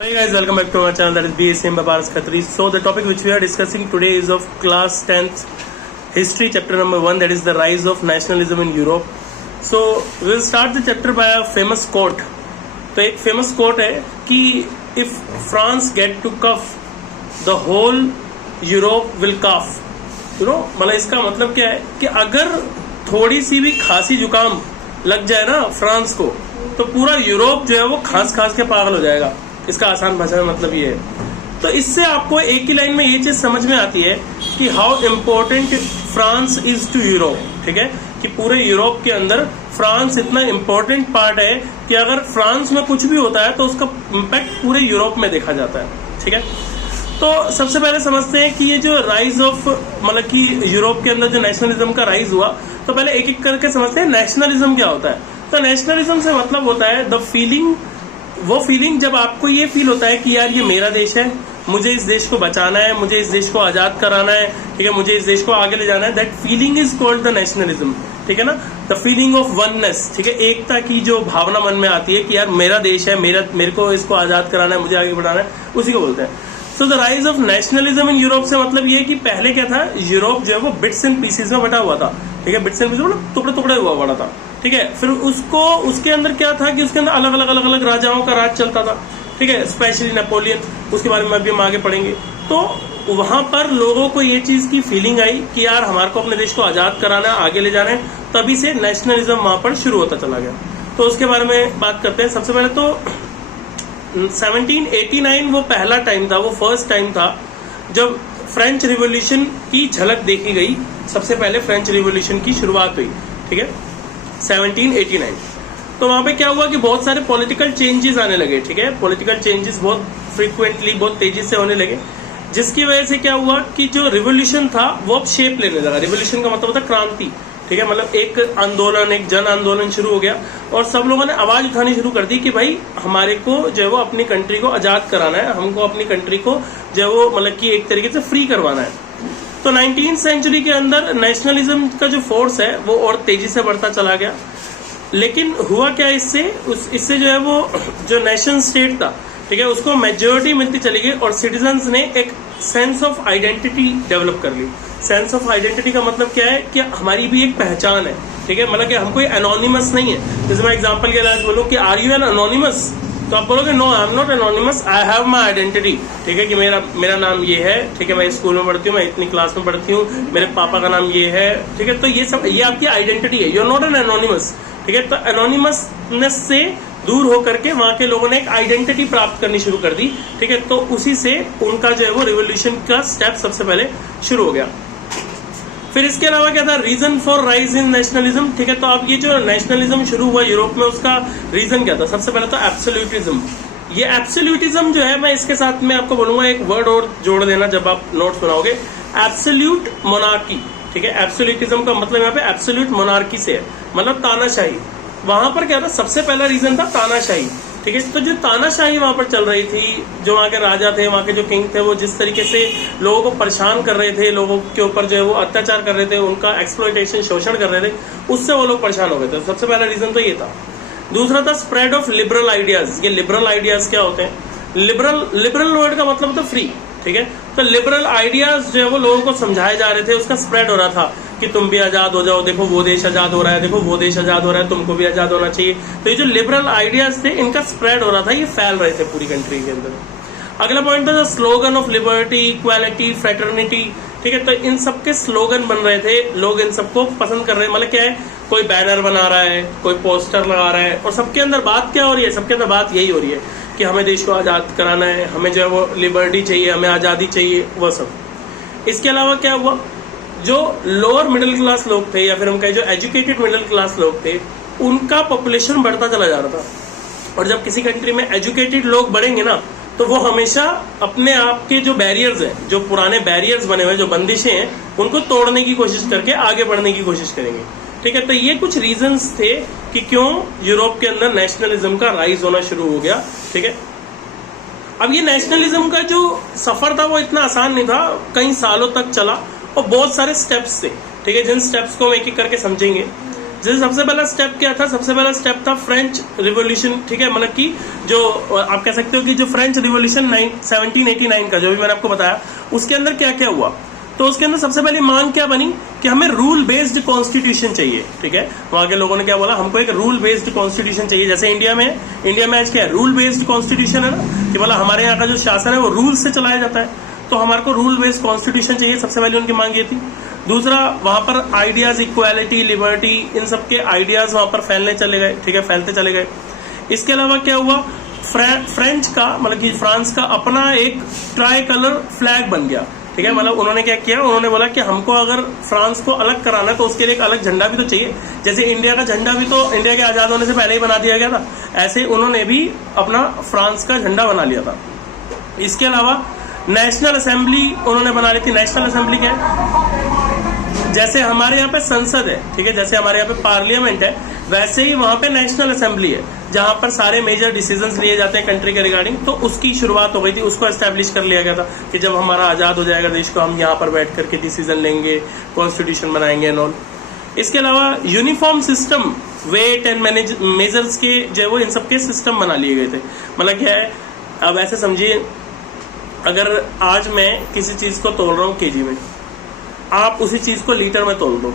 Hey guys, welcome back to our channel, that is BSM Babaras Khatri. So the topic which we are discussing today is of class 10th history, chapter number 1, that is the rise of nationalism in Europe. So we will start the chapter by a famous quote. तो एक famous quote है कि if France get to cough, the whole Europe will cough. मतलब इसका मतलब क्या है कि अगर थोड़ी सी भी खांसी जुकाम लग जाए ना फ्रांस को, तो पूरा यूरोप जो है वो खांस खांस के पागल हो जाएगा. इसका आसान भाषा में मतलब ये है. तो इससे आपको एक ही लाइन में ये चीज समझ में आती है कि how important France is to Europe. ठीक है, कि पूरे यूरोप के अंदर फ्रांस इतना इम्पोर्टेंट पार्ट है कि अगर फ्रांस में कुछ भी होता है तो उसका इम्पैक्ट पूरे यूरोप में देखा जाता है. ठीक है, तो सबसे पहले समझते हैं कि ये जो राइज ऑफ मतलब कि यूरोप के अंदर जो नेशनलिज्म का राइज हुआ, तो पहले एक एक करके समझते हैं नेशनलिज्म क्या होता है. तो नेशनलिज्म से मतलब होता है द फीलिंग, वो फीलिंग जब आपको ये फील होता है कि यार ये मेरा देश है, मुझे इस देश को बचाना है, मुझे इस देश को आजाद कराना है, ठीक है, मुझे इस देश को आगे ले जाना है. That feeling is called the nationalism. ठीक है ना, द फीलिंग ऑफ वननेस. ठीक है, एकता की जो भावना मन में आती है कि यार मेरा देश है, मेरे को इसको आजाद कराना है, मुझे आगे बढ़ाना है, उसी को बोलते हैं. So the rise of nationalism in Europe से मतलब ये कि पहले क्या था, यूरोप जो है वो बिट्स एंड पीसेस में बटा हुआ था. ठीक है, बिट्स एंड पीसेस मतलब टुकड़े टुकड़े हुआ पड़ा था. ठीक है, फिर उसको उसके अंदर क्या था कि उसके अंदर अलग अलग राजाओं का राज चलता था. ठीक है, स्पेशली नेपोलियन, उसके बारे में अभी हम आगे पढ़ेंगे. तो वहां पर लोगों को ये चीज की फीलिंग आई कि यार हमारे को अपने देश को आजाद कराना है, आगे ले जाना है. तभी से नेशनलिज्म वहां पर शुरू होता चला गया. तो उसके बारे में बात करते हैं. सबसे पहले तो 1789 वो पहला टाइम था, वो फर्स्ट टाइम था जब फ्रेंच रिवॉल्यूशन की झलक देखी गई. सबसे पहले फ्रेंच रिवॉल्यूशन की शुरुआत हुई. ठीक है, 1789. तो वहां पे क्या हुआ कि बहुत सारे पॉलिटिकल चेंजेस आने लगे. ठीक है, पॉलिटिकल चेंजेस बहुत फ्रीक्वेंटली, बहुत तेजी से होने लगे, जिसकी वजह से क्या हुआ कि जो रिवॉल्यूशन था वो अब शेप लेने लगा. रिवॉल्यूशन का मतलब होता है क्रांति. ठीक है, मतलब एक आंदोलन, एक जन आंदोलन शुरू हो गया और सब लोगों ने आवाज उठानी शुरू कर दी कि भाई हमारे को जो है वो अपनी कंट्री को आजाद कराना है, हमको अपनी कंट्री को जो है वो मतलब कि एक तरीके से फ्री करवाना है. तो 19वीं सेंचुरी के अंदर नेशनलिज्म का जो फोर्स है वो और तेजी से बढ़ता चला गया. लेकिन हुआ क्या इससे जो है वो जो नेशन स्टेट था, ठीक है, उसको मेजोरिटी मिलती चली गई और सिटीजन्स ने एक सेंस ऑफ आइडेंटिटी डेवलप कर ली. सेंस ऑफ आइडेंटिटी का मतलब क्या है कि हमारी भी एक पहचान है. ठीक है, मतलब कि हम कोई एनोनिमस नहीं है. जैसे मैं एग्जांपल के लिए बोलूं कि आर यू एन एनोनिमस, तो आप बोलोगे no I am not anonymous, I have my identity. ठीक है, कि मेरा नाम ये है. ठीक है, मैं स्कूल में पढ़ती हूँ, मैं इतनी क्लास में पढ़ती हूँ, मेरे पापा का नाम ये है. ठीक है, तो ये आपकी आइडेंटिटी है. You are not an anonymous. ठीक है, तो एनोनिमसनेस से दूर होकर के वहां के लोगों ने एक आइडेंटिटी प्राप्त करनी शुरू कर दी. ठीक है, तो उसी से उनका जो है वो रिवोल्यूशन का स्टेप सबसे पहले शुरू हो गया. फिर इसके अलावा क्या था, reason for rise in nationalism. ठीक है, तो अब ये जो नेशनलिज्म शुरू हुआ यूरोप में, उसका रीजन क्या था. सबसे पहले तो एब्सोल्यूटिज्म. ये एब्सोल्यूटिज्म जो है, मैं इसके साथ में आपको बोलूंगा एक वर्ड और जोड़ देना जब आप नोट्स बनाओगे, एब्सोल्यूट मोनार्की. ठीक है, एब्सोल्यूटिज्म का मतलब यहाँ पे एब्सोल्यूट मोनार्की से है, मतलब तानाशाही. वहां पर क्या था, सबसे पहला रीजन था तानाशाही. ठीक है, तो जो तानाशाही वहां पर चल रही थी, जो वहां के राजा थे, वहां के जो किंग थे, वो जिस तरीके से लोगों को परेशान कर रहे थे, लोगों के ऊपर जो है वो अत्याचार कर रहे थे, उनका एक्सप्लॉयटेशन, शोषण कर रहे थे, उससे वो लोग परेशान हो गए थे. सबसे पहला रीजन तो ये था. दूसरा था स्प्रेड ऑफ लिबरल आइडियाज. ये लिबरल आइडियाज क्या होते हैं, लिबरल वर्ड का मतलब होता है फ्री. ठीक है, तो लिबरल आइडियाज जो है वो लोगों को समझाए जा रहे थे, उसका स्प्रेड हो रहा था कि तुम भी आजाद हो जाओ, देखो वो देश आजाद हो रहा है, देखो वो देश आजाद हो रहा है, तुमको भी आजाद होना चाहिए. तो ये जो लिबरल आइडियाज थे, इनका स्प्रेड हो रहा था, ये फैल रहे थे पूरी कंट्री के अंदर. अगला पॉइंट था slogan of liberty, equality, fraternity. ठीक है, तो इन सबके स्लोगन बन रहे थे, लोग इन सबको पसंद कर रहे हैं. मतलब क्या है, कोई बैनर बना रहा है, कोई पोस्टर लगा रहा है, और सबके अंदर बात क्या हो रही है, सबके अंदर बात यही हो रही है कि हमें देश को आजाद कराना है, हमें जो है वो लिबर्टी चाहिए, हमें आजादी चाहिए, वो सब. इसके अलावा क्या हुआ, जो लोअर मिडिल क्लास लोग थे, या फिर हम कहें जो एजुकेटेड मिडिल क्लास लोग थे, उनका पॉपुलेशन बढ़ता चला जा रहा था. और जब किसी कंट्री में एजुकेटेड लोग बढ़ेंगे ना, तो वो हमेशा अपने आप के जो बैरियर्स हैं, जो पुराने बैरियर्स बने हुए, जो बंदिशें हैं, उनको तोड़ने की कोशिश करके आगे बढ़ने की कोशिश करेंगे. ठीक है, तो ये कुछ रीजंस थे कि क्यों यूरोप के अंदर नेशनलिज्म का राइज होना शुरू हो गया. ठीक है, अब ये नेशनलिज्म का जो सफर था वो इतना आसान नहीं था, कई सालों तक चला और बहुत सारे स्टेप्स थे. ठीक है, जिन स्टेप्स को हम एक एक करके समझेंगे. जैसे सबसे पहला स्टेप क्या था, सबसे पहला स्टेप था फ्रेंच रिवॉल्यूशन, ठीक है, मतलब कि जो आप कह सकते हो कि जो फ्रेंच रिवॉल्यूशन 1789 का जो भी मैंने आपको बताया, उसके अंदर क्या क्या हुआ। तो उसके अंदर सबसे पहली मांग क्या बनी कि हमें रूल बेस्ड कॉन्स्टिट्यूशन चाहिए, ठीक है। वहां के लोगों ने क्या बोला, हमको एक रूल बेस्ड कॉन्स्टिट्यूशन चाहिए, जैसे इंडिया में आज क्या है, रूल बेस्ड कॉन्स्टिट्यूशन है ना, कि बोला हमारे यहाँ का जो शासन है वो रूल से चलाया जाता है, तो हमारे को रूल बेस्ड कॉन्स्टिट्यूशन चाहिए, सबसे पहले उनकी मांग ये थी। दूसरा, वहां पर आइडियाज, इक्वालिटी, लिबर्टी, इन सब के आइडियाज वहां पर फैलने चले गए, ठीक है, फैलते चले गए। इसके अलावा क्या हुआ, फ्रेंच का मतलब कि फ्रांस का अपना एक ट्राई कलर फ्लैग बन गया, ठीक है। मतलब उन्होंने क्या किया, उन्होंने बोला कि हमको अगर फ्रांस को अलग कराना है तो उसके लिए एक अलग झंडा भी तो चाहिए, जैसे इंडिया का झंडा भी तो इंडिया के आजाद होने से पहले ही बना दिया गया था, ऐसे उन्होंने भी अपना फ्रांस का झंडा बना लिया था। इसके अलावा नेशनल असेंबली उन्होंने बना ली थी। नेशनल असेंबली क्या है, जैसे हमारे यहाँ पे संसद है, ठीक है, जैसे हमारे यहाँ पे पार्लियामेंट है, वैसे ही वहां पे नेशनल असेंबली है, जहां पर सारे मेजर डिसीजंस लिए जाते हैं कंट्री के रिगार्डिंग। तो उसकी शुरुआत हो गई थी, उसको एस्टेब्लिश कर लिया गया था कि जब हमारा आजाद हो जाएगा देश को, हम यहाँ पर बैठ करके डिसीजन लेंगे, कॉन्स्टिट्यूशन बनाएंगे एंड ऑल। इसके अलावा uniform system, weight and measures के जो वो इन सबके सिस्टम बना लिए गए थे। मतलब क्या है, अब ऐसे समझिए, अगर आज मैं किसी चीज को तोल रहा हूँ केजी में, आप उसी चीज को लीटर में तोल दो,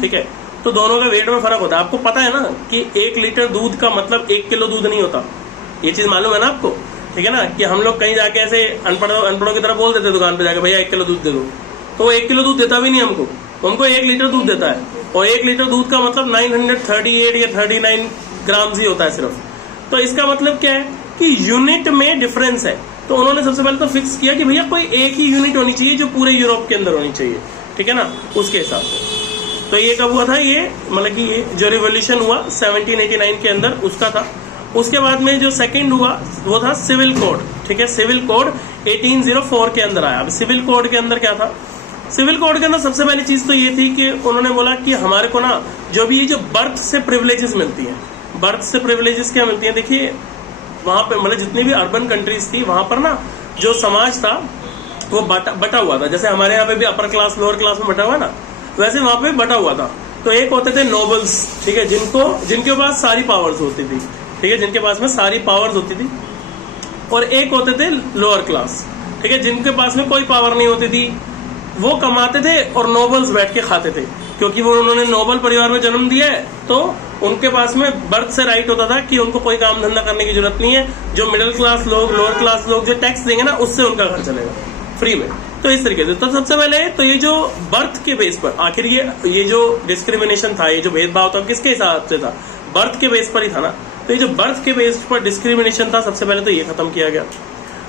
ठीक है, तो दोनों का वेट में फर्क होता है। आपको पता है ना कि 1 लीटर दूध का मतलब 1 किलो दूध नहीं होता, ये चीज मालूम है ना आपको, ठीक है ना, कि हम लोग कहीं जाके ऐसे अनपढ़ों की तरह बोल देते दुकान पे जाके, भैया 1 किलो दूध दे दो, तो वो 1 किलो दूध देता भी नहीं हमको 1 लीटर दूध देता है, और 1 लीटर दूध का मतलब 938 या 39 ग्राम ही होता है सिर्फ। तो इसका मतलब क्या है कि यूनिट में डिफरेंस है। तो उन्होंने सबसे पहले तो फिक्स किया कि भैया कोई एक ही यूनिट होनी चाहिए जो पूरे यूरोप के अंदर होनी चाहिए, ठीक है ना, उसके हिसाब से। तो ये कब हुआ था, ये मतलब कि ये जो रिवॉल्यूशन हुआ 1789 के अंदर, उसका था। उसके बाद में जो सेकंड हुआ वो था सिविल कोड, ठीक है, सिविल कोड 1804 के अंदर आया। अब सिविल कोड के अंदर क्या था, सिविल कोड के अंदर सबसे पहली चीज तो ये थी कि उन्होंने बोला कि हमारे को ना जो भी ये जो बर्थ से प्रिविलेजेस मिलती हैं, बर्थ से प्रिविलेजेस क्या मिलती है, देखिए वहां पे मतलब जितनी भी अर्बन कंट्रीज थी वहां पर ना जो समाज था वो बटा हुआ था, जैसे हमारे यहाँ पे भी अपर क्लास लोअर क्लास में बटा हुआ ना, वैसे वहां पे बटा हुआ था। तो एक होते थे नोबल्स, ठीक है, जिनके पास सारी पावर्स होती थी, ठीक है, जिनके पास में सारी पावर्स होती थी, और एक होते थे लोअर क्लास, ठीक है, जिनके पास में कोई पावर नहीं होती थी, वो कमाते थे और नोबल्स बैठ के खाते थे, क्योंकि वो उन्होंने नोबल परिवार में जन्म दिया है, तो उनके पास में बर्थ से राइट होता था कि उनको कोई काम धंधा करने की जरूरत नहीं है। जो मिडिल क्लास लोग, लोअर क्लास लोग जो टैक्स देंगे ना, उससे उनका घर चलेगा फ्री में। तो इस तरीके से, तो सबसे पहले तो ये जो बर्थ के बेस पर, आखिर ये जो डिस्क्रिमिनेशन था, ये जो भेदभाव था, किसके हिसाब से था, बर्थ के बेस पर ही था ना। तो ये जो बर्थ के बेस पर डिस्क्रिमिनेशन था, सबसे पहले तो ये खत्म किया गया।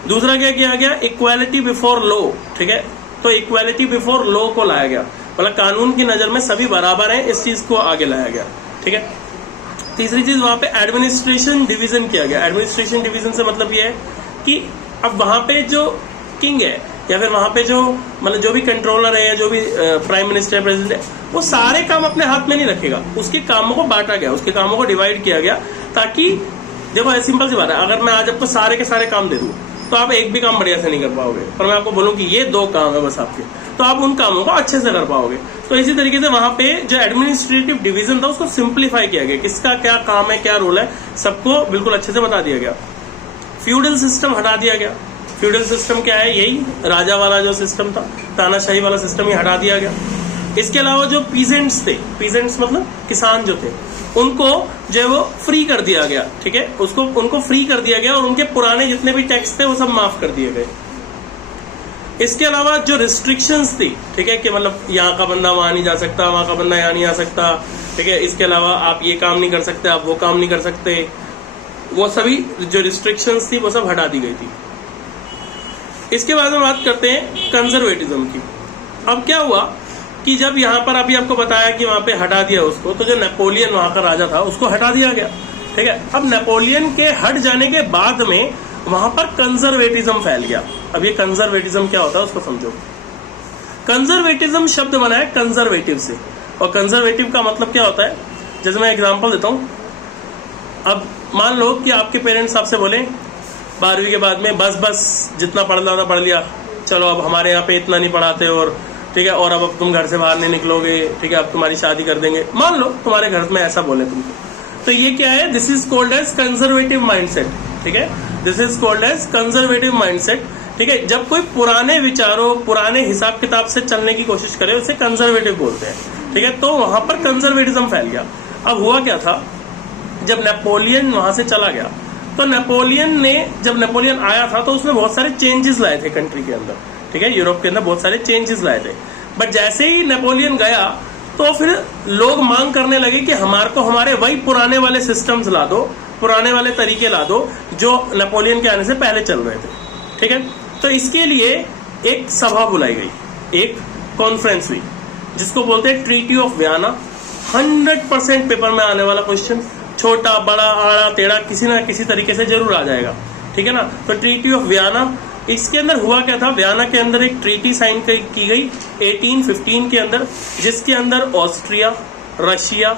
दूसरा क्या किया गया, इक्वालिटी बिफोर लॉ, ठीक है, तो इक्वालिटी बिफोर लॉ को लाया गया, मतलब कानून की नजर में सभी बराबर हैं, इस चीज को आगे लाया गया, ठीक है। तीसरी चीज वहां पे एडमिनिस्ट्रेशन डिवीजन किया गया। एडमिनिस्ट्रेशन डिवीजन से मतलब ये है कि अब वहां पे जो किंग है या फिर वहां पे जो मतलब जो भी कंट्रोलर है या जो भी प्राइम मिनिस्टर प्रेसिडेंट है, वो सारे काम अपने हाथ में नहीं रखेगा, उसके कामों को बांटा गया, उसके कामों को डिवाइड किया गया, ताकि देखो सिंपल सी बात है, अगर मैं आज आपको सारे के सारे काम दे दूं तो आप एक भी काम बढ़िया से नहीं कर पाओगे, पर मैं आपको बोलूं कि ये 2 काम है बस आपके, तो आप उन कामों को अच्छे से कर पाओगे। तो इसी तरीके से वहां पे जो एडमिनिस्ट्रेटिव डिवीजन था उसको सिंप्लीफाई किया गया, किसका क्या काम है, क्या रोल है, सबको बिल्कुल अच्छे से बता दिया गया। फ्यूडल सिस्टम हटा दिया गया। फ्यूडल सिस्टम क्या है, यही राजा वाला जो सिस्टम था, तानाशाही वाला सिस्टम, ये हटा दिया गया। इसके अलावा जो पीजेंट्स थे, पीजेंट्स मतलब किसान जो थे, उनको जो है वो फ्री कर दिया गया, ठीक है, उनको फ्री कर दिया गया, और उनके पुराने जितने भी टैक्स थे वो सब माफ कर दिए गए। इसके अलावा जो रिस्ट्रिक्शंस थी, ठीक है, कि मतलब यहाँ का बंदा वहां नहीं जा सकता, वहां का बंदा यहाँ नहीं आ सकता, ठीक है, इसके अलावा आप ये काम नहीं कर सकते, आप वो काम नहीं कर सकते, वो सभी जो रिस्ट्रिक्शंस थी वो सब हटा दी गई थी। इसके बाद में बात करते हैं कंजर्वेटिज्म की। अब क्या हुआ कि जब यहाँ पर अभी आपको बताया कि वहां पे हटा दिया उसको, तो जो नेपोलियन वहां का राजा था उसको हटा दिया गया, ठीक है। अब नेपोलियन के हट जाने के बाद में वहां पर कंजर्वेटिज्म फैल गया। अब ये कंजर्वेटिज्म क्या होता है उसको समझो। कंजर्वेटिज्म शब्द बना है कंजर्वेटिव से, और कंजर्वेटिव का मतलब क्या होता है, जैसे मैं एग्जांपल देता हूं। अब मान लो कि आपके पेरेंट्स आपसे बोले 12वीं के बाद में बस जितना पढ़ना था पढ़ लिया, चलो अब हमारे यहाँ पे इतना नहीं पढ़ाते, और ठीक है, और अब तुम घर से बाहर नहीं निकलोगे, ठीक है, अब तुम्हारी शादी कर देंगे, मान लो तुम्हारे घर में ऐसा बोले तुमको, तो ये क्या है, this is called as conservative mindset, ठीक है, this is called as conservative mindset, ठीक है। जब कोई पुराने विचारों, पुराने हिसाब किताब से चलने की कोशिश करे उसे कंजर्वेटिव बोलते हैं, ठीक है। तो वहां पर कंजर्वेटिज्म फैल गया। अब हुआ क्या था, जब नेपोलियन वहां से चला गया, तो नेपोलियन ने, जब नेपोलियन आया था तो उसने बहुत सारे चेंजेस लाए थे कंट्री के अंदर, ठीक है, यूरोप के अंदर बहुत सारे चेंजेस लाए थे। बट जैसे ही नेपोलियन गया तो फिर लोग मांग करने लगे कि हमारे को हमारे वही पुराने वाले सिस्टम्स ला दो, पुराने वाले तरीके ला दो जो नेपोलियन के आने से पहले चल रहे थे, ठीक है। तो इसके लिए एक सभा बुलाई गई, एक कॉन्फ्रेंस हुई, जिसको बोलते हैं ट्रीटी ऑफ वियना। 100% पेपर में आने वाला क्वेश्चन, छोटा बड़ा आड़ा टेढ़ा किसी ना किसी तरीके से जरूर आ जाएगा, ठीक है ना। तो ट्रीटी ऑफ वियना, इसके अंदर हुआ क्या था, वियना के अंदर एक ट्रीटी साइन की गई 1815 के अंदर, जिसके अंदर ऑस्ट्रिया, रशिया,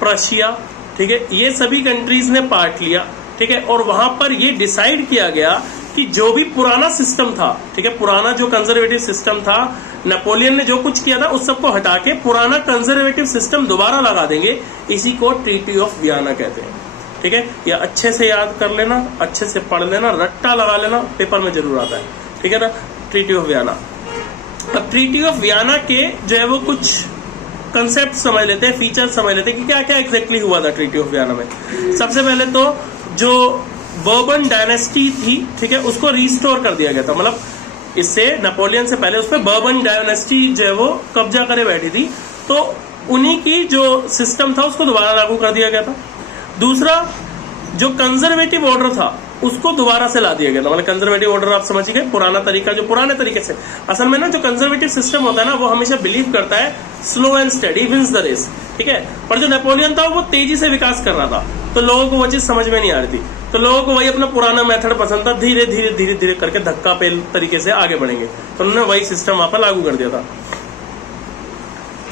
प्रशिया, ठीक है, ये सभी कंट्रीज ने पार्ट लिया, ठीक है। और वहां पर ये डिसाइड किया गया कि जो भी पुराना सिस्टम था, ठीक है, पुराना जो कंजर्वेटिव सिस्टम था, नेपोलियन ने जो कुछ किया था उस सबको हटा के पुराना कंजर्वेटिव सिस्टम दोबारा लगा देंगे। इसी को ट्रीटी ऑफ वियना कहते हैं, ठीक है। या अच्छे से याद कर लेना, अच्छे से पढ़ लेना, रट्टा लगा लेना, पेपर में जरूर आता है, ठीक है ना, ट्रीटी ऑफ वियना। अब ट्रीटी ऑफ वियना के जो है वो कुछ कंसेप्ट समझ लेते हैं, फीचर समझ लेते हैं कि क्या क्या एग्जैक्टली हुआ था ट्रीटी ऑफ वियना में। सबसे पहले तो जो बर्बन डायनेस्टी थी, ठीक है, उसको रिस्टोर कर दिया गया था। मतलब इससे नेपोलियन से पहले उस पर बर्बन डायनेस्टी जो है वो कब्जा करे बैठी थी, तो उन्हीं की जो सिस्टम था उसको दोबारा लागू कर दिया गया था। दूसरा, जो कंजर्वेटिव ऑर्डर था उसको दोबारा से ला दिया गया था। मतलब कंजर्वेटिव ऑर्डर आप समझ गए, पुराना तरीका जो पुराने तरीके से, असल में ना जो कंजर्वेटिव सिस्टम होता है ना वो हमेशा बिलीव करता है slow and steady wins the race, ठीक है। पर जो नेपोलियन था वो तेजी से विकास कर रहा था, तो लोगों को वो चीज समझ में नहीं आ रही थी, तो लोगों को वही अपना पुराना मेथड पसंद था, धीरे धीरे धीरे धीरे करके धक्का पेल तरीके से आगे बढ़ेंगे, तो उन्होंने वही सिस्टम वहां पर लागू कर दिया था।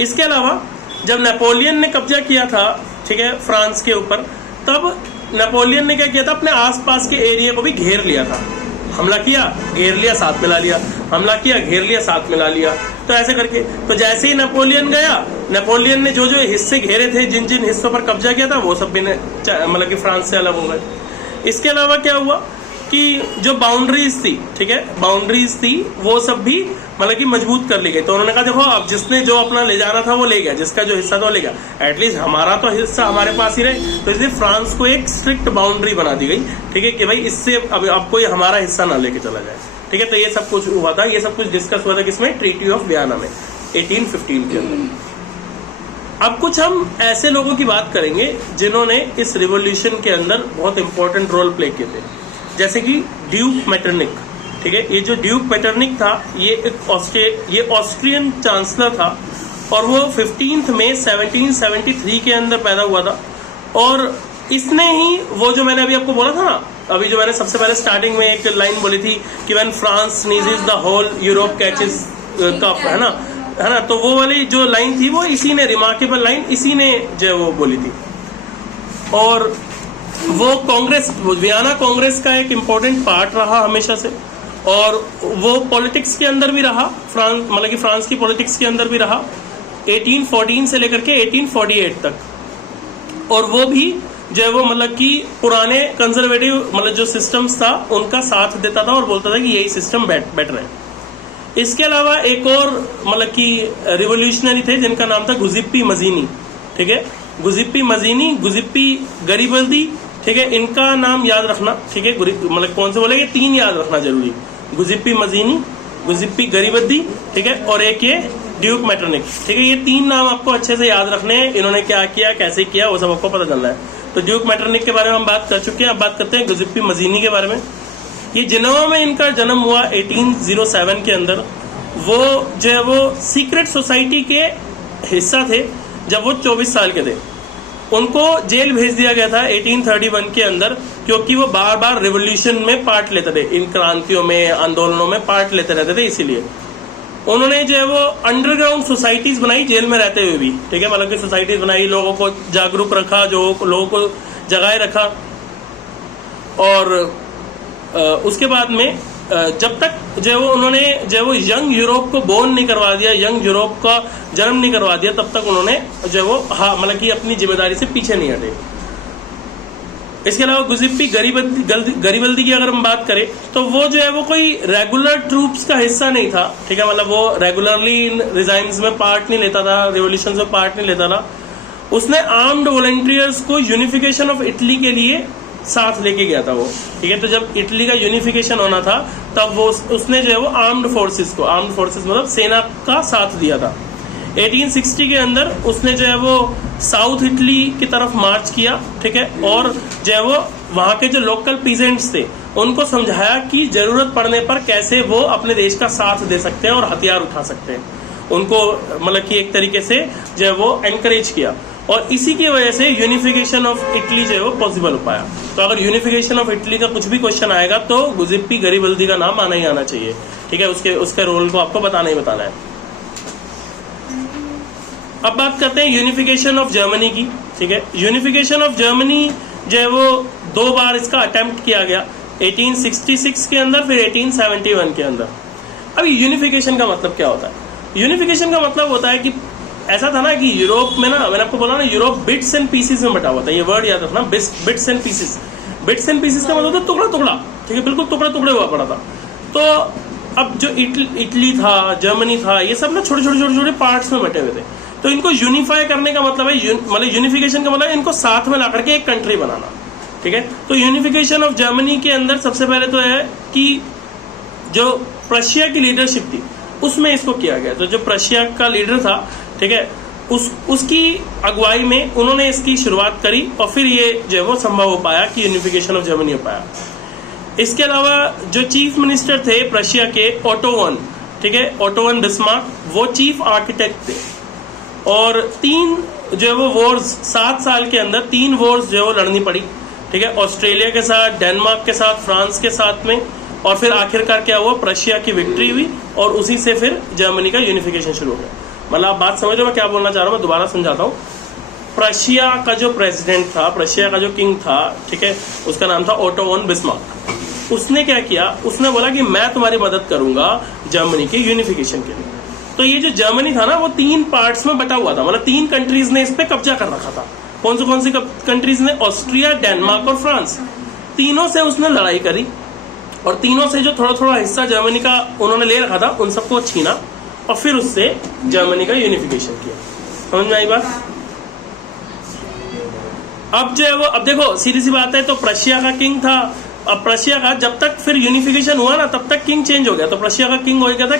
इसके अलावा जब नेपोलियन ने कब्जा किया था, ठीक है, फ्रांस के ऊपर, तब नेपोलियन ने क्या किया था, अपने आसपास के एरिया को भी घेर लिया था। हमला किया, घेर लिया, साथ मिला लिया, हमला किया, घेर लिया, साथ मिला लिया, तो ऐसे करके। तो जैसे ही नेपोलियन गया, नेपोलियन ने जो जो हिस्से घेरे थे, जिन जिन हिस्सों पर कब्जा किया था, वो सब भी मतलब कि फ्रांस से अलग हो गए। इसके अलावा क्या हुआ कि जो बाउंड्रीज थी, ठीक है, बाउंड्रीज थी, वो सब भी मतलब कि मजबूत कर ली गई। तो उन्होंने कहा देखो अब जिसने जो अपना ले जाना था वो ले गया, जिसका जो हिस्सा था वो ले गया, एटलीस्ट हमारा तो हिस्सा हमारे पास ही रहे। तो इसलिए फ्रांस को एक स्ट्रिक्ट बाउंड्री बना दी गई, ठीक है, कि भाई इससे अब कोई हमारा हिस्सा ना लेके चला जाए, ठीक है। तो ये सब कुछ हुआ था, ये सब कुछ डिस्कस हुआ था किसमें, ट्रीटी ऑफ वियना में 1815 के अंदर। अब कुछ हम ऐसे लोगों की बात करेंगे जिन्होंने इस रिवॉल्यूशन के अंदर बहुत इंपॉर्टेंट रोल प्ले किए थे, जैसे कि ड्यूक मेटरनिक, ठीक है। ये जो ड्यूक मेटरनिक था, ये ऑस्ट्रियन चांसलर था, और वो 15 मई 1773 के अंदर पैदा हुआ था। और इसने ही वो जो मैंने अभी आपको बोला था ना, अभी जो मैंने सबसे पहले स्टार्टिंग में एक लाइन बोली थी कि when France sneezes the whole Europe catches cough, है ना, तो वो वाली जो लाइन थी वो इसी ने, रिमार्केबल लाइन इसी ने जो वो बोली थी। और वो कांग्रेस, वियना कांग्रेस का एक इम्पोर्टेंट पार्ट रहा हमेशा से, और वो पॉलिटिक्स के अंदर भी रहा, फ्रांस मतलब कि फ्रांस की पॉलिटिक्स के अंदर भी रहा 1814 से लेकर के 1848 तक। और वो भी जो है वो मतलब कि पुराने कंजर्वेटिव मतलब जो सिस्टम्स था उनका साथ देता था और बोलता था कि यही सिस्टम बेटर है। इसके अलावा एक और मतलब कि रिवोल्यूशनरी थे जिनका नाम था गुजिप्पी मजीनी, ठीक है, गुजिप्पी मजीनी, गुजिप्पी गरीबल्दी, ठीक है, इनका नाम याद रखना, ठीक है, मतलब कौन से बोलेंगे, 3 याद रखना जरूरी, गुजिप्पी मजीनी, गुजिप्पी गरीबल्दी, ठीक है, और एक ये ड्यूक मेटरनिक, ठीक है। ये 3 नाम आपको अच्छे से याद रखने हैं, इन्होंने क्या किया, कैसे किया, वो सब आपको पता चलना है। तो ड्यूक मेटरनिक के बारे में हम बात कर चुके हैं, अब बात करते हैं गुजिप्पी मजीनी के बारे में। ये जिनेवा में इनका जन्म हुआ 1807 के अंदर। वो जो है वो सीक्रेट सोसाइटी के हिस्सा थे जब वो 24 साल के थे। उनको जेल भेज दिया गया था 1831 के अंदर, क्योंकि वो बार बार रिवोल्यूशन में पार्ट लेते थे, इन क्रांतियों में, आंदोलनों में पार्ट लेते रहते थे। इसीलिए उन्होंने जो है वो अंडरग्राउंड सोसाइटीज बनाई जेल में रहते हुए भी, ठीक है, मतलब कि सोसाइटीज बनाई, लोगों को जागरूक रखा, जो लोगों को जगाए रखा। और उसके बाद में जब तक जो वो उन्होंने जो वो यंग यूरोप को बोर्न नहीं करवा दिया, यंग यूरोप का जन्म नहीं करवा दिया, तब तक उन्होंने जो वो मतलब कि अपनी जिम्मेदारी से पीछे नहीं हटे। इसके अलावा गुजिप्पी गरीबल्दी की अगर हम बात करें तो वो जो है वो कोई रेगुलर ट्रूप्स का हिस्सा नहीं था, ठीक है, मतलब वो रेगुलरली इन रिजाइम्स में पार्ट नहीं लेता था, रिवोल्यूशन में पार्ट नहीं लेता था। उसने आर्म्ड वॉलंटियर्स को यूनिफिकेशन ऑफ इटली के लिए साथ लेके गया था वो, ठीक है। तो जब इटली का यूनिफिकेशन होना था तब वो उसने जो है वो आर्म्ड फोर्सेस मतलब सेना का साथ दिया था। 1860 के अंदर उसने जो है वो साउथ इटली की तरफ मार्च किया, ठीक है, और जो है वो वहां के जो लोकल पीजेंट्स थे उनको समझाया कि जरूरत पड़ने पर कैसे वो अपने देश का साथ दे सकते हैं और हथियार उठा सकते हैं। उनको मतलब कि एक तरीके से जो है वो एनकरेज किया, और इसी की वजह से यूनिफिकेशन ऑफ इटली जो है वो पॉसिबल हो पाया। तो अगर यूनिफिकेशन ऑफ इटली का कुछ भी क्वेश्चन आएगा तो गुजिप्पी गरीबल्दी का नाम आना ही आना चाहिए, ठीक है, उसके रोल को आपको बताना ही बताना है। अब बात करते हैं यूनिफिकेशन ऑफ जर्मनी की, ठीक है। यूनिफिकेशन ऑफ जर्मनी जो है वो 2 बार इसका अटेम्प्ट किया गया, 1866 के अंदर, फिर 1871 के अंदर। अब यूनिफिकेशन का मतलब क्या होता है? यूनिफिकेशन का मतलब होता है कि ऐसा था ना कि यूरोप में ना, मैंने आपको बोला ना, यूरोप बिट्स एंड पीसेस में बटा हुआ था। ये वर्ड याद रखना, bits and pieces. Bits and pieces का मतलब होता है टुकड़ा टुकड़ा, ठीक है, बिल्कुल टुकड़े टुकड़े हुआ पड़ा था। तो अब जो इटली था, जर्मनी था, ये सब ना छोटे छोटे छोटे छोटे पार्ट्स में बटे हुए थे। तो इनको यूनिफाई करने का मतलब है, मतलब यूनिफिकेशन का मतलब है इनको साथ में ला करके एक कंट्री बनाना, ठीक है। तो यूनिफिकेशन ऑफ जर्मनी के अंदर सबसे पहले तो है कि जो प्रशिया की लीडरशिप थी उसमें इसको किया गया। तो जो प्रशिया का लीडर था, ठीक है, उसकी अगुवाई में उन्होंने इसकी शुरुआत करी, और फिर ये जो है वो संभव हो पाया कि यूनिफिकेशन ऑफ जर्मनी हो पाया। इसके अलावा जो चीफ मिनिस्टर थे प्रशिया के, ओटो वन, ठीक है, ओटो वन बिस्मार्क, वो चीफ आर्किटेक्ट थे। और 3 जो है वो वॉर्स 7 साल के अंदर 3 वॉर्स जो है वो लड़नी पड़ी, ठीक है, ऑस्ट्रेलिया के साथ, डेनमार्क के साथ, फ्रांस के साथ में, और फिर आखिरकार क्या हुआ, प्रशिया की विक्ट्री हुई, और उसी से फिर जर्मनी का यूनिफिकेशन शुरू हो गया। मतलब आप बात समझो मैं क्या बोलना चाह रहा हूँ, मैं दोबारा समझाता हूँ। प्रशिया का जो प्रेसिडेंट था, प्रशिया का जो किंग था, ठीक है, उसका नाम था ओटो वन बिस्मार्क। उसने क्या किया, उसने बोला कि मैं तुम्हारी मदद करूंगा जर्मनी के यूनिफिकेशन के लिए। तो ये जो जर्मनी था ना वो 3 पार्ट्स में बटा हुआ था, मतलब 3 कंट्रीज ने इस पे कब्जा कर रखा था। कौन सी कंट्रीज ने? ऑस्ट्रिया, डेनमार्क और फ्रांस। तीनों से उसने लड़ाई करी, और तीनों से जो थोड़ा थोड़ा हिस्सा जर्मनी का उन्होंने ले रखा था उन सबको छीना, और फिर उससे जर्मनी का यूनिफिकेशन किया। समझ में आई बात? अब जो है वो, अब देखो सीधी सी बात है, तो प्रशिया का किंग था। अब प्रशिया का जब तक फिर यूनिफिकेशन हुआ ना तब तक किंग चेंज हो गया। तो प्रशिया का किंग हो गया था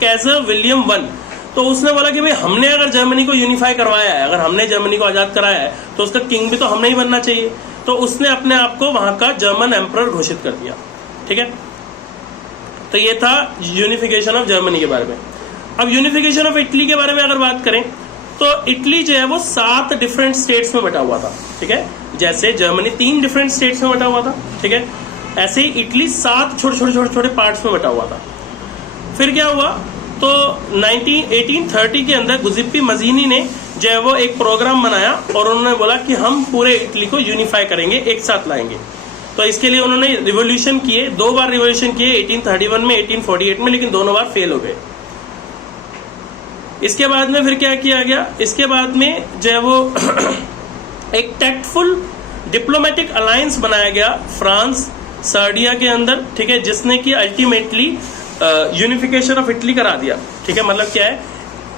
कैसर विलियम वन। तो उसने बोला कि भाई हमने अगर जर्मनी को यूनिफाई करवाया है, अगर हमने जर्मनी को आजाद कराया है, तो उसका किंग भी तो हमने ही बनना चाहिए। तो उसने अपने आप को वहां का जर्मन एम्परर घोषित कर दिया, ठीक है। तो ये था यूनिफिकेशन ऑफ जर्मनी के बारे में। अब यूनिफिकेशन ऑफ इटली के बारे में अगर बात करें तो इटली जो है वो 7 डिफरेंट स्टेट्स में बटा हुआ था, ठीक है। जैसे जर्मनी 3 डिफरेंट स्टेट्स में बटा हुआ था, ठीक है, ऐसे ही इटली 7 छोटे पार्ट्स में बटा हुआ था। फिर क्या हुआ, तो 1830 के अंदर गुजिप्पी मजीनी ने जो है वो एक प्रोग्राम बनाया, और उन्होंने बोला कि हम पूरे इटली को यूनिफाई करेंगे, एक साथ लाएंगे। तो इसके लिए उन्होंने रिवोल्यूशन किए, 2 बार रिवोल्यूशन किए, 1831 में, 1848 में, लेकिन दोनों बार फेल हो गए। इसके बाद में फिर क्या किया गया, इसके बाद में जो है वो एक टैक्टफुल डिप्लोमेटिक अलायंस बनाया गया फ्रांस सर्डिया के अंदर, ठीक है, जिसने कि अल्टीमेटली यूनिफिकेशन ऑफ इटली करा दिया, ठीक है। मतलब क्या है,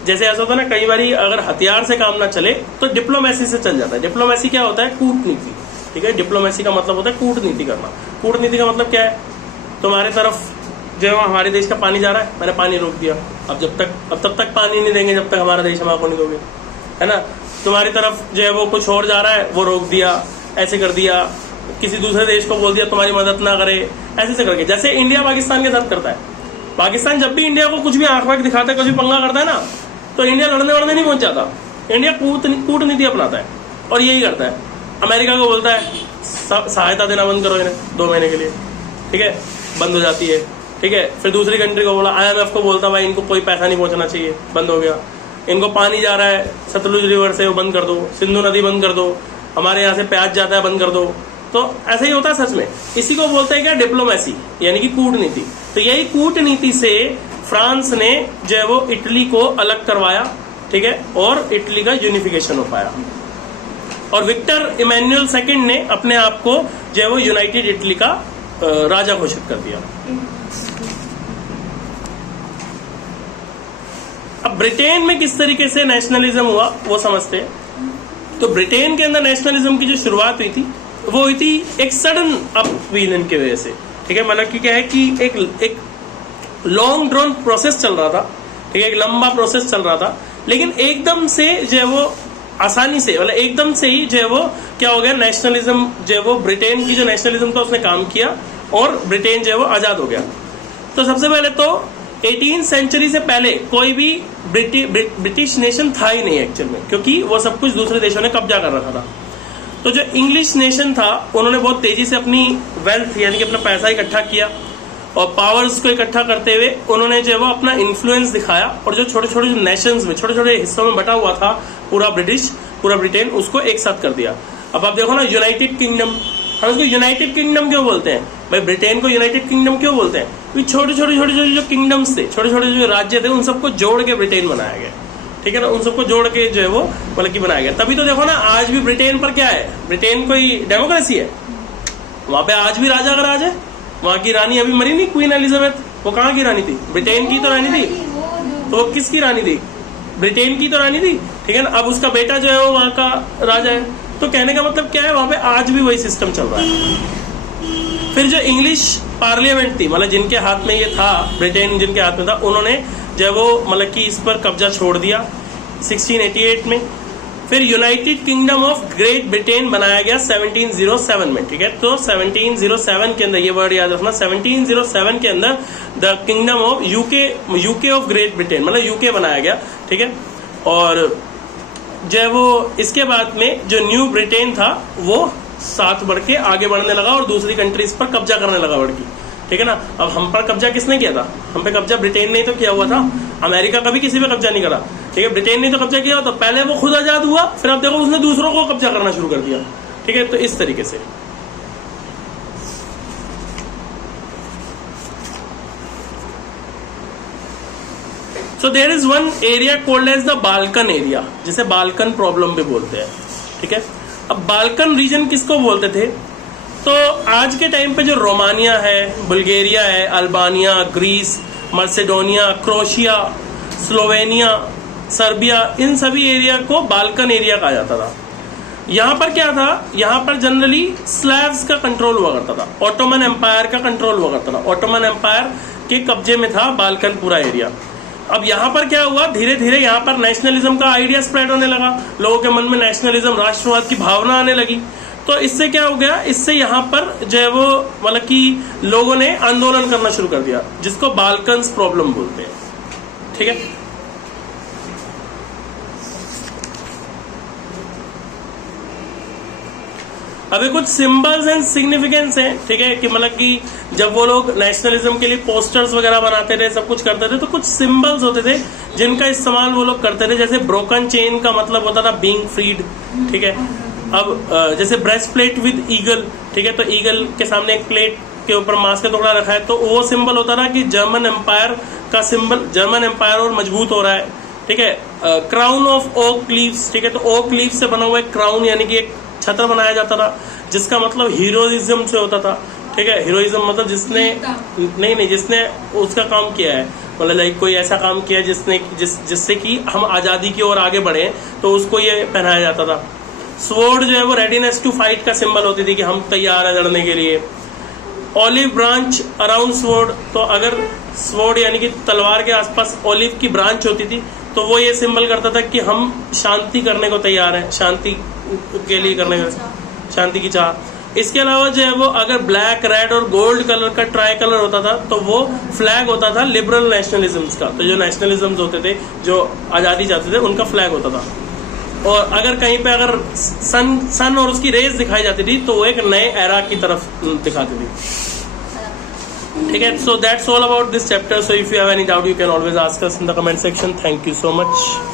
जैसे ऐसा होता है ना, कई बार अगर हथियार से काम ना चले तो डिप्लोमेसी से चल जाता है। डिप्लोमेसी क्या होता है? कूटनीति, ठीक है। डिप्लोमेसी का मतलब होता है कूटनीति करना। कूटनीति का मतलब क्या है, तुम्हारे तरफ जो है हमारे देश का पानी जा रहा है, मैंने पानी रोक दिया, अब तब तक पानी नहीं देंगे जब तक हमारा देश हम आपको नहीं दोगे, है ना। तुम्हारी तरफ जो है वो कुछ और जा रहा है, वो रोक दिया, ऐसे कर दिया। किसी दूसरे देश को बोल दिया तुम्हारी मदद ना करे, ऐसे से करके, जैसे इंडिया पाकिस्तान के साथ करता है। पाकिस्तान जब भी इंडिया को कुछ भी आंख वाँख दिखाता है, कुछ भी पंगा करता है ना, तो इंडिया लड़ने वड़ने नहीं पहुंच जाता। इंडिया कूटनीति अपनाता है और यही करता है। अमेरिका को बोलता है सहायता देना बंद करो इन्हें 2 महीने के लिए, ठीक है, बंद हो जाती है, ठीक है। फिर दूसरी कंट्री को बोला, IMF को बोलता भाई इनको कोई पैसा नहीं पहुंचना चाहिए, बंद हो गया। इनको पानी जा रहा है सतलुज रिवर से, वो बंद कर दो। सिंधु नदी बंद कर दो। हमारे यहाँ से प्याज जाता है, बंद कर दो। तो ऐसा ही होता है सच में। इसी को बोलते हैं क्या, डिप्लोमेसी, यानी कि कूटनीति। तो यही कूटनीति से फ्रांस ने जो है वो इटली को अलग करवाया, ठीक है, और इटली का यूनिफिकेशन हो पाया। और विक्टर इमैनुअल सेकंड ने अपने आप को जो है वो यूनाइटेड इटली का राजा घोषित कर दिया। अब ब्रिटेन में किस तरीके से नेशनलिज्म हुआ वो समझते हैं। तो ब्रिटेन के अंदर नेशनलिज्म की जो शुरुआत हुई थी वो हुई थी एक सडन अपवीलन की वजह से, ठीक है। मतलब कि क्या है कि एक लॉन्ग ड्रॉन प्रोसेस चल रहा था, ठीक है, एक लंबा प्रोसेस चल रहा था, लेकिन एकदम से जो है वो आसानी से, मतलब एकदम से ही जो है वो क्या हो गया, नेशनलिज्म जो है वो ब्रिटेन की जो नेशनलिज्म था उसने काम किया और ब्रिटेन जो है वो आजाद हो गया। तो सबसे पहले तो 18th सेंचुरी से पहले कोई भी ब्रिटिश नेशन था ही नहीं एक्चुअल में, क्योंकि वो सब कुछ दूसरे देशों ने कब्जा कर रखा था। तो जो इंग्लिश नेशन था उन्होंने बहुत तेजी से अपनी वेल्थ यानी कि अपना पैसा इकट्ठा किया और पावर्स को इकट्ठा करते हुए उन्होंने जो है वो अपना इन्फ्लुएंस दिखाया, और जो छोटे छोटे नेशंस में, छोटे छोटे हिस्सों में बटा हुआ था पूरा ब्रिटेन, उसको एक साथ कर दिया। अब आप देखो ना, यूनाइटेड किंगडम, हम उसको यूनाइटेड किंगडम क्यों बोलते हैं भाई, ब्रिटेन को यूनाइटेड किंगडम क्यों बोलते हैं, क्योंकि छोटे छोटे जो किंगडम्स थे, छोटे छोटे जो राज्य थे, उन सबको जोड़ के ब्रिटेन बनाया गया, ठीक है ना, उन सबको जोड़ के जो है वो मतलब कि बनाया गया। तभी तो देखो ना, आज भी ब्रिटेन पर क्या है, ब्रिटेन कोई डेमोक्रेसी है, वहां पे आज भी राजा का राज है। वहां की रानी अभी मरी नहीं, क्वीन एलिजाबेथ, वो कहाँ की रानी थी, ब्रिटेन की तो रानी थी, तो वो किसकी रानी थी, ब्रिटेन की तो रानी थी, ठीक है ना। अब उसका बेटा जो है वो वहां का राजा है। तो कहने का मतलब क्या है, वहां पे आज भी वही सिस्टम चल रहा है। फिर जो इंग्लिश पार्लियामेंट थी, मतलब जिनके हाथ में ये था, ब्रिटेन जिनके हाथ में था, उन्होंने जब वो मतलब कि इस पर कब्जा छोड़ दिया 1688 में। फिर United kingdom of great Britain बनाया गया 1707 में, ठीक है। तो 1707 के अंदर, ये वर्ड याद रखना, 1707 के अंदर the kingdom of UK of great Britain, मतलब यूके बनाया गया, ठीक है। और जो है वो इसके बाद में जो न्यू ब्रिटेन था वो साथ बढ़ के आगे बढ़ने लगा और दूसरी कंट्रीज पर कब्जा करने लगा बढ़ के, ठीक है ना। अब हम पर कब्जा किसने किया था, हम पे कब्जा ब्रिटेन ने तो किया हुआ था, अमेरिका कभी किसी पे कब्जा नहीं करा, ठीक है। ब्रिटेन ने तो कब्जा किया, तो पहले वो खुद आजाद हुआ, फिर अब देखो उसने दूसरों को कब्जा करना शुरू कर दिया, ठीक है। तो इस तरीके से so there is one area called as the Balkan area, जिसे बाल्कन प्रॉब्लम भी बोलते हैं, ठीक है। अब बाल्कन रीजन किसको बोलते थे, तो आज के टाइम पे जो रोमानिया है, बुल्गारिया है, Albania, Greece, Macedonia, Croatia, Slovenia, Serbia, इन सभी एरिया को बाल्कन एरिया कहा जाता था। यहाँ पर क्या था, यहाँ पर जनरली स्लैव्स का कंट्रोल हुआ करता था, ऑटोमन एम्पायर का कंट्रोल हुआ करता था, ऑटोमन एम्पायर के कब्जे में था बाल्कन पूरा एरिया। अब यहाँ पर क्या हुआ, धीरे धीरे यहाँ पर नेशनलिज्म का आइडिया स्प्रेड होने लगा, लोगों के मन में नेशनलिज्म, राष्ट्रवाद की भावना आने लगी। तो इससे क्या हो गया, इससे यहाँ पर जो है वो मतलब कि लोगों ने आंदोलन करना शुरू कर दिया, जिसको बाल्कन्स प्रॉब्लम बोलते हैं, ठीक है। अभी कुछ सिंबल्स एंड सिग्निफिकेंस हैं, ठीक है, कि मतलब कि जब वो लोग नेशनलिज्म के लिए पोस्टर्स वगैरह बनाते थे, सब कुछ करते थे, तो कुछ सिंबल्स होते थे जिनका इस्तेमाल वो लोग करते थे। जैसे ब्रोकन चेन का मतलब होता था बीइंग फ्रीड, ठीक है। अब जैसे ब्रेस्ट प्लेट विद ईगल, ठीक है, तो ईगल के सामने एक प्लेट के ऊपर मांस का टुकड़ा रखा है, तो वो सिंबल होता था कि जर्मन एम्पायर का सिंबल, जर्मन एम्पायर और मजबूत हो रहा है, ठीक है। क्राउन ऑफ ओक लीव्स, ठीक है, तो ओक लीव से बना हुआ एक क्राउन यानी कि एक छत्र बनाया जाता था, जिसका मतलब हीरोइज्म से होता था, ठीक है। हीरोइज्म मतलब जिसने नहीं जिसने उसका काम किया है, मतलब लाइक कोई ऐसा काम किया जिससे कि हम आजादी की ओर आगे बढ़े, तो उसको ये पहनाया जाता था। स्वॉर्ड जो है वो रेडीनेस टू फाइट का सिंबल होती थी कि हम तैयार है लड़ने के लिए। ऑलिव ब्रांच अराउंड स्वॉर्ड, तो अगर स्वॉर्ड यानी कि तलवार के आसपास ऑलिव की ब्रांच होती थी, तो वो ये सिंबल करता था कि हम शांति करने को तैयार हैं, शांति के लिए करने का, शांति की चाह। इसके अलावा जो है वो अगर ब्लैक, रेड और गोल्ड कलर का ट्राई कलर होता था, तो वो फ्लैग होता था लिबरल नेशनलिज्म का। तो जो नेशनलिज्म होते थे, जो आज़ादी चाहते थे, उनका फ्लैग होता था। और अगर कहीं पे अगर सन और उसकी रेस दिखाई जाती थी, तो वो एक नए एरा की तरफ दिखाती थी, ठीक है। So that's all about this chapter. So if you have any doubt, you can always ask us in the comment section. Thank you so much.